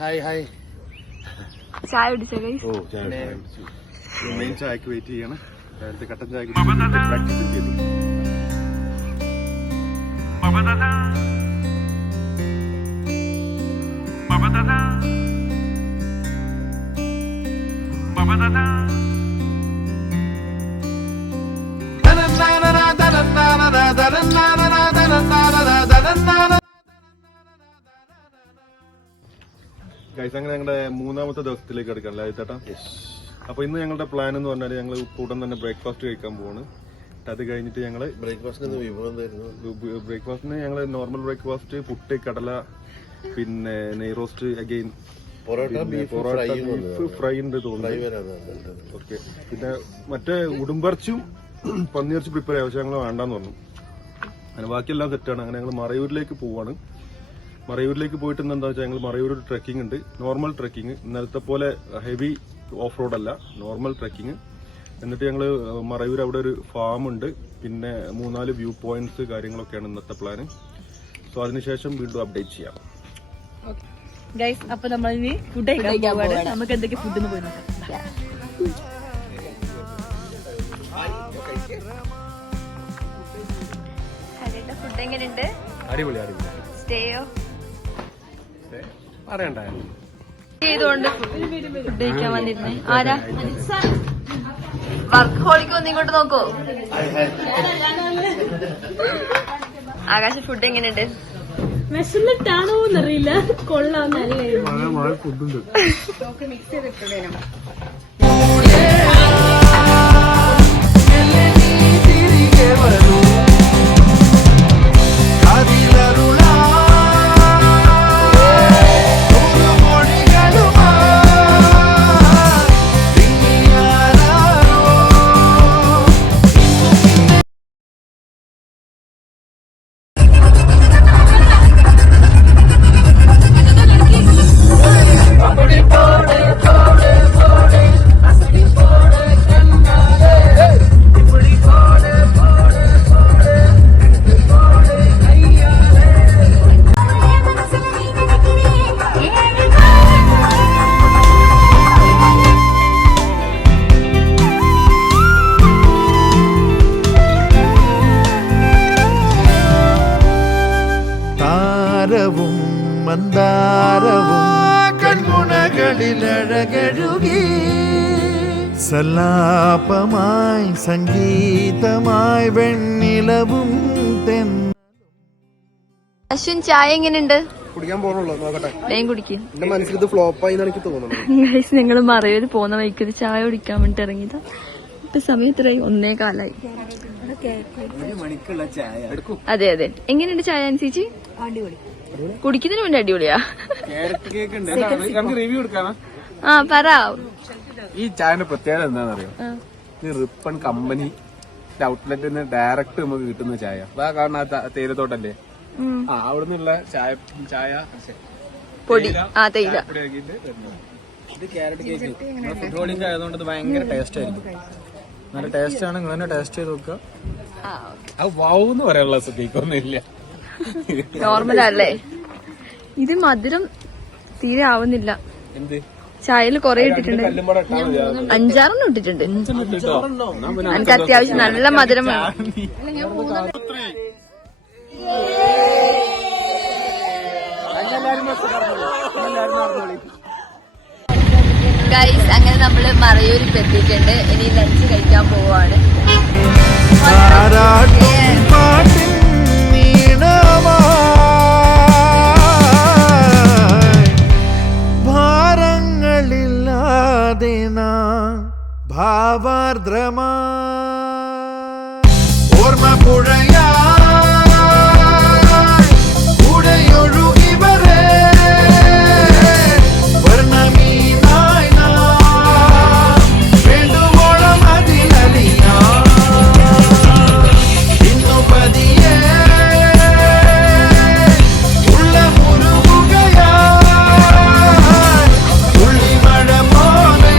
Hi hi. ചായ കുടിച്ചോ guys? ഓ ചായ കുടിച്ചു. മെയിൻ ചായക്ക് വെയിറ്റ് ചെയ്യണം. നേരത്തെ കട്ടൻ ചായ പ്രാക്ടീസ് ചെയ്തു. ഗൈസ്, അങ്ങനെ ഞങ്ങളുടെ മൂന്നാമത്തെ ദിവസത്തിലേക്ക് എടുക്കാം ലായിത്തേട്ടാ. അപ്പൊ ഇന്ന് ഞങ്ങളുടെ പ്ലാൻ എന്ന് പറഞ്ഞാൽ ഞങ്ങൾ ഉടൻ തന്നെ ബ്രേക്ക്ഫാസ്റ്റ് കഴിക്കാൻ പോവാണ്. അത് കഴിഞ്ഞിട്ട് ഞങ്ങള് ബ്രേക്ക്ഫാസ്റ്റിന് ഞങ്ങള് നോർമൽ ബ്രേക്ക്ഫാസ്റ്റ്, പുട്ട്, കടല, പിന്നെ നെയ് roast, again parotta, beef fry ഉണ്ട് തോന്നുന്നു. ഓക്കെ, പിന്നെ മറ്റേ ഉടുമ്പർച്ചും പന്നിയിറച്ചി പ്രിപ്പയർ ചെയ്യാം. പക്ഷെ ഞങ്ങൾ വേണ്ടാന്ന് പറഞ്ഞു. അങ്ങനെ ബാക്കിയെല്ലാം സെറ്റാണ്. അങ്ങനെ ഞങ്ങൾ മറയൂരിലേക്ക് പോവാണ്. മറയൂരിലേക്ക് പോയിട്ട് എന്താ വെച്ചാൽ ഞങ്ങൾ മറയൂർ ട്രെക്കിംഗ് ഉണ്ട്, നോർമൽ ട്രെക്കിംഗ്. ഇന്നലത്തെ പോലെ ഹെവി ഓഫ് റോഡ് അല്ല, നോർമൽ ട്രെക്കിംഗ്. എന്നിട്ട് ഞങ്ങൾ മറയൂർ അവിടെ ഒരു ഫാം ഉണ്ട്, പിന്നെ 3-4 വ്യൂ പോയിന്റ്സ് കാര്യങ്ങളൊക്കെയാണ് ഇന്നത്തെ പ്ലാന്. സോ അതിനുശേഷം വീണ്ടും അപ്ഡേറ്റ് ചെയ്യാം. ഗൈസ്, അപ്പൊ നമ്മൾ ഇനി ഫുഡ് കഴിക്കാൻ പോവാണ്. നമുക്ക് എന്തൊക്കെ ഫുഡ് പോയി നോക്കാം. ഫുഡ് എങ്ങനെയുണ്ട്? അടിപൊളി അടിപൊളി. സ്റ്റേയോ പറയണ്ട ചെയ്തോണ്ട് ഫുഡ് കഴിക്കാൻ വന്നിരുന്നേ. ആരാ വർക്ക് ഹോളിക്ക് ഒന്ന് ഇങ്ങോട്ട് നോക്കോ? ആകാശ്, ഫുഡ് എങ്ങനെയുണ്ട്? വിശന്നിട്ടാണോ എന്നറിയില്ല, കൊള്ളാം. ഫുഡുണ്ട്. മിക്സ് ചെയ്തിട്ടുണ്ടേനും മന്ദാരവും കൺമുനകളിലഴകഴുകി സല്ലാപമായി സംഗീതമായി വെണ്ണിലവും അശ്വിൻ, ചായ എങ്ങനെയുണ്ട്? കുടിക്കാൻ പോകണല്ലോ, നോക്കട്ടെ. വേഗം കുടിക്കും. എന്റെ മനസ്സിൽ ഇത് ഫ്ലോപ്പായി എനിക്ക് തോന്നുന്നു. ഗൈസ്, ഞങ്ങള് മറയൂര് പോകുന്ന വഴിക്ക് ഒരു ചായ കുടിക്കാൻ വേണ്ടിട്ട് ഇറങ്ങിയതാ. ഇപ്പൊ സമയത്തിലായി 1:15. അതെ അതെ. എങ്ങനെയുണ്ട് ചായ അനുസരിച്ച്? കുടിക്കുന്നതിന് വേണ്ടി അടിപൊളിയാ. റിവ്യൂ എടുക്കാനാ? ആ പറ. ഈ ചായന്റെ പ്രത്യേകത എന്താണെന്നറിയോ? ഈ റിപ്പൺ കമ്പനി ഔട്ട്ലെറ്റിൽ നിന്ന് ഡയറക്റ്റ് നമുക്ക് കിട്ടുന്ന ചായ. അതാ കാരണം തേയിലത്തോട്ടല്ലേ, അവിടെ നിന്നുള്ള ചായ പൊടി. ആ, തേയില. ഇത് ക്യാരറ്റ് കേക്ക് ഫുഡ് റോളിംഗ് ആയതുകൊണ്ട് ഇത് ഭയങ്കര ടേസ്റ്റ് ആയിരിക്കും. നല്ല ടേസ്റ്റ് ആണ്. നിങ്ങൾ തന്നെ ടേസ്റ്റ് ചെയ്ത് നോക്കുക. അത് വാവെന്ന് പറയാനുള്ള കേക്കൊന്നും ഇല്ല, നോർമൽ അല്ലേ? ഇത് മധുരം തീരെ ആവുന്നില്ല. എന്ത് ചായയിൽ കൊറേ ഇട്ടിട്ടുണ്ട്, 5-6 ഇട്ടിട്ടുണ്ട്. എനിക്ക് അത്യാവശ്യം നല്ല മധുരം വേണം. ഗൈസ്, അങ്ങനെ നമ്മള് മറയൂരിൽ എത്തിയിട്ടുണ്ട്. ഇനി ലഞ്ച് കഴിക്കാൻ പോവാണ്. ഭാരങ്ങളില്ലാതെ ഭാവാർദ്രമാ ഓർമ്മ പുഴയാ ഉടയൊഴുകി വരേ വർണ്ണമീനായി വേണ്ടുവോളം അതിലലിയാ ഇന്നു പതിയേ ഉള്ള മുരുകുകയാ ഉള്ളിമഴ പോലെ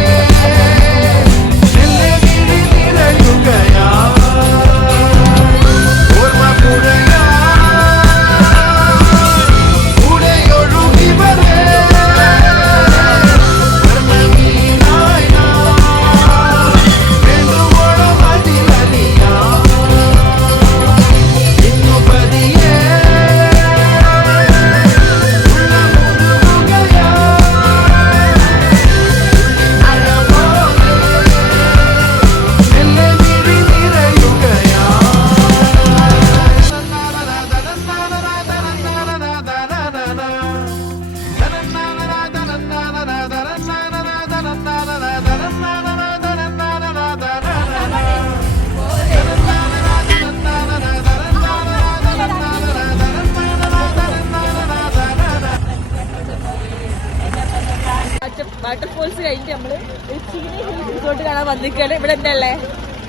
വാട്ടർഫോൾസ് കഴിഞ്ഞിട്ട് നമ്മള് റിസോർട്ട് കാണാൻ വന്നിക്കാണ്. ഇവിടെ എന്താ ഉള്ളേ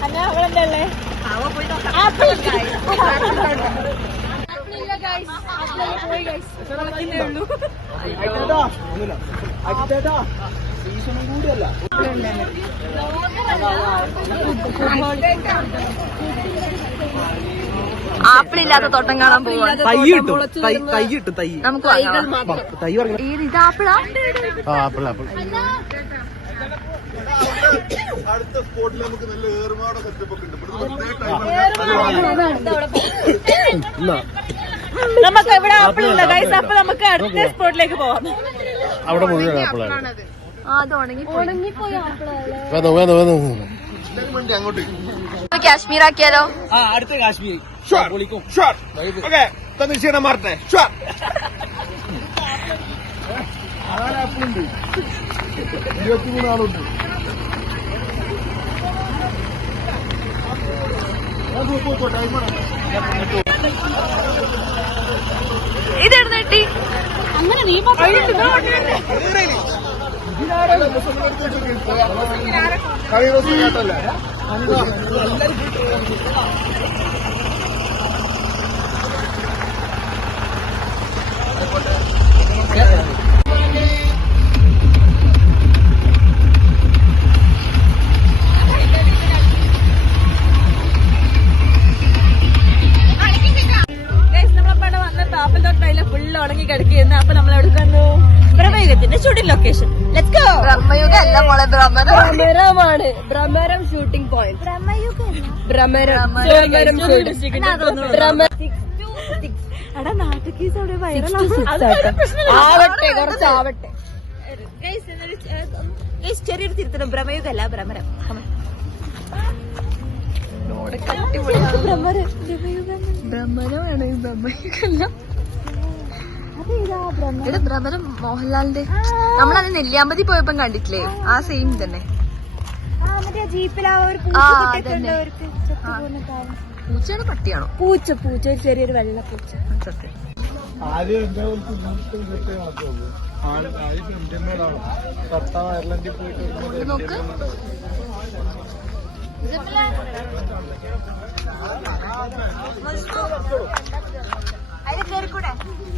അന്ന? ഇവിടെ എന്താ ഉള്ളേ? ആപ്പിളില്ലാത്ത തോട്ടം കാണാൻ പോവാൻ നമുക്ക് ഇത് ആപ്പിളാ? അടുത്ത സ്പോട്ടിൽ നമുക്ക് നല്ല ഏറുമാട സെറ്റപ്പ് ഒക്കെ ഉണ്ട്. നമുക്ക് ഇവിടെ ആപ്പിളില്ല ഗൈസ്. അപ്പൊ നമുക്ക് അടുത്ത സ്പോട്ടിലേക്ക് പോവാം. അവിടെ മുഴുവൻ ആപ്പിളാണ്. അത് ഉണങ്ങിപ്പോയി അങ്ങോട്ട് കാശ്മീർ ആക്കിയാലോ? അടുത്ത കാശ്മീർ തന്നിശ്ശേരം മാറട്ടെ. 23 ആളുണ്ട്. ഇതെടുത്ത് കിട്ടി. അങ്ങനെ നീ ഫുള്ള് ഉണങ്ങി കിടക്കുന്നു. അപ്പൊ നമ്മൾ എടുക്കുന്നു ബ്രഹ്മയുഗത്തിന്റെ shooting location. Let's go. Brahmayuga അല്ല മോളെ, ഭ്രമരമാണ്. ഭ്രമരം ഷൂട്ടിംഗ് പോയിന്റ്. ഭ്രമരം എടാ നാട്ടുകീസോടെ ആവട്ടെ, കുറച്ചാവട്ടെ. ചെറിയൊരു തിരുത്തണം. ഭ്രമയുഗല്ല, ഭ്രമരം. ഭ്രമരം മോഹൻലാലിന്റെ. നമ്മളത് നെല്ലിയാമ്പതി പോയപ്പം കണ്ടിട്ടില്ലേ? ആ സെയിം തന്നെ. പൂച്ചയാണോ പട്ടിയാണോ? പൂച്ച ഒരു ചെറിയൊരു വെള്ള പൂച്ച. സത്യം. നോക്ക്,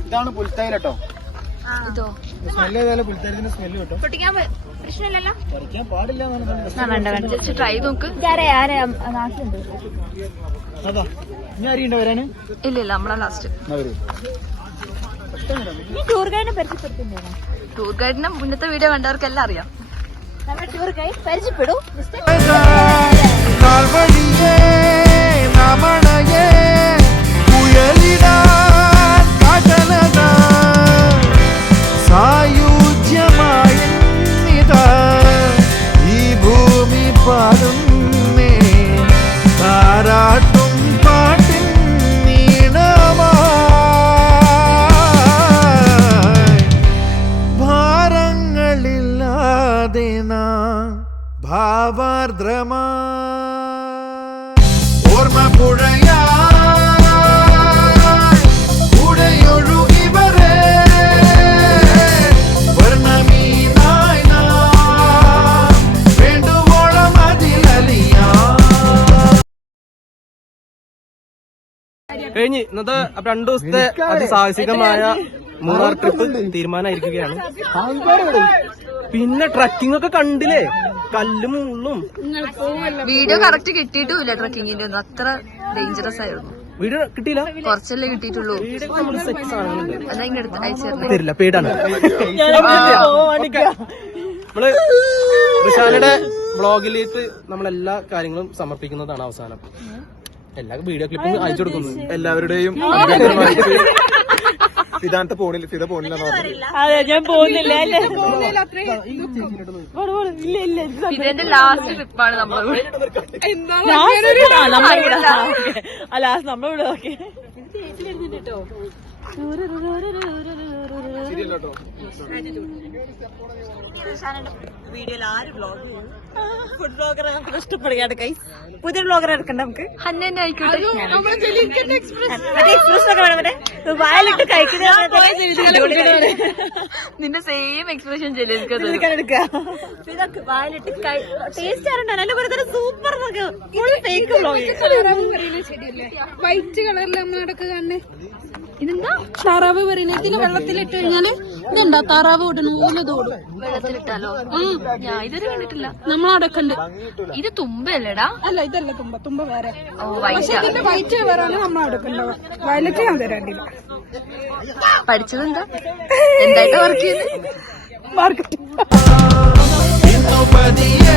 ഇതാണ് പുൽത്തൈലട്ടോ. ഇതോ സ്മെല്ല് ചെയ്താലും പുൽത്തൈലത്തിന്റെ സ്മെല്ല് കിട്ടും. പൊട്ടിക്കാൻ പ്രശ്നമില്ലല്ലോ. പറിക്കാൻ പാടില്ല എന്നാണ്. ജസ്റ്റ് ട്രൈ നോക്ക്. അതാ ഇനി അറിയണ്ട വരാന്. ഇല്ല നമ്മളാ ലാസ്റ്റ്. ടൂർ ഗൈഡിനെ പരിചയപ്പെടുത്തുന്നേ. ടൂർ ഗൈഡിനെ മുന്നത്തെ വീഡിയോ കണ്ടവർക്കെല്ലാം അറിയാം. നമ്മുടെ ടൂർ ഗൈഡ് പരിചയപ്പെടൂ. നാൾവഴിയേ നമണയേ പുയലിടാൻ കാട്ടലതാ സായുജ്യമായിന്നിതാ ഈ ഭൂമി പാടുന്നേ താരാട്ടും പാട്ടിൻ നീണമായി ഭാരങ്ങളില്ലാതെ നാം ഭാവാർദ്രമാ ഓർമ്മ പുഴയാ കൂടെയൊഴുകി വരേ വർണ്ണമീനായി നാം വേണ്ടുവോളം അതിലലിയാ. കഴിഞ്ഞ് ഇന്നത്തെ 2 ദിവസത്തെ അതിസാഹസികമായ മൂന്നാർ ട്രിപ്പ് തീരുമാനമായിരിക്കുകയാണ്. പിന്നെ ട്രക്കിംഗ് ഒക്കെ കണ്ടില്ലേ? കല്ലും മുള്ളും. Video correct കിട്ടിയിട്ടുമില്ല. ട്രക്കിങ്ങിന്റെ ഒന്നും അത്ര ഡേഞ്ചറസ് ആയിരുന്നു. വീഡിയോ കിട്ടിയില്ല, കുറച്ചല്ലേ കിട്ടിയിട്ടുള്ളൂ. അതാ ഇങ്ങനെ അയച്ചു തരില്ല, പേടാണ്. നമ്മള് വിശാലയുടെ ബ്ലോഗിലേക്ക് നമ്മളെല്ലാ കാര്യങ്ങളും സമർപ്പിക്കുന്നതാണ് അവസാനം. എല്ലാ വീഡിയോ ക്ലിപ്പും അയച്ചു കൊടുക്കുന്നു എല്ലാവരുടെയും സിദ്ധാന്ത പോണില്ല. സിത പോണില്ല. അതെ, ഞാൻ പോകുന്നില്ല. ഇതിന്റെ ലാസ്റ്റ് ട്രിപ്പാണ് നമ്മളിവിടെ. ലാസ്റ്റ് നമ്മളിവിടെ. ഓക്കെ വീഡിയോയിൽ ആര് ബ്ലോഗ് ചെയ്യും? ഫുഡ് ബ്ലോഗറെ നമുക്ക് ഇഷ്ടപ്പെടുകയാണ്. കൈ പുതിയ ബ്ലോഗറെ എടുക്കണ്ട നമുക്ക്. ഹന്നെ ആയിക്കോട്ടെ. എക്സ്പ്രസ് ഒക്കെ വേണം. വയലിട്ട് കഴിക്കുന്ന നിന്റെ സെയിം എക്സ്പ്രഷൻ ചെല്ലിരിക്കുന്നത് ഇതൊക്കെ വായിലിട്ട് ടേസ്റ്റ് ആരുണ്ടോ എന്നെ പോലെ സൂപ്പർ ഫേക്ക് വൈറ്റ് കളറിൽ നമ്മളടക്ക് കാണുന്നേ ഇതെന്താ താറാവ് പറയുന്നത് ഇതിന് വെള്ളത്തിലിട്ട് കഴിഞ്ഞാല് ഇതെന്താ താറാവ് ഇടണം ഊലതോടും വെള്ളത്തിലിട്ടാലോ ഞാൻ ഇതുവരെ കണ്ടിട്ടില്ല. നമ്മളടക്കുണ്ട്. ഇത് തുമ്പല്ലേടാ? അല്ല ഇതല്ല തുമ്പ വേറെ. ഓ വൈറ്റ്. ഇതിന്റെ വൈറ്റ് വേറാണ് നമ്മളടക്കുണ്ടാവുക. വയലറ്റ് ഞാൻ തരാണ്ടില്ല. പഠിച്ചതെന്താ? എന്തായിട്ടാ വർക്ക് ചെയ്യുന്നത്? മാർക്കറ്റ് ഇന്നു പതിയെ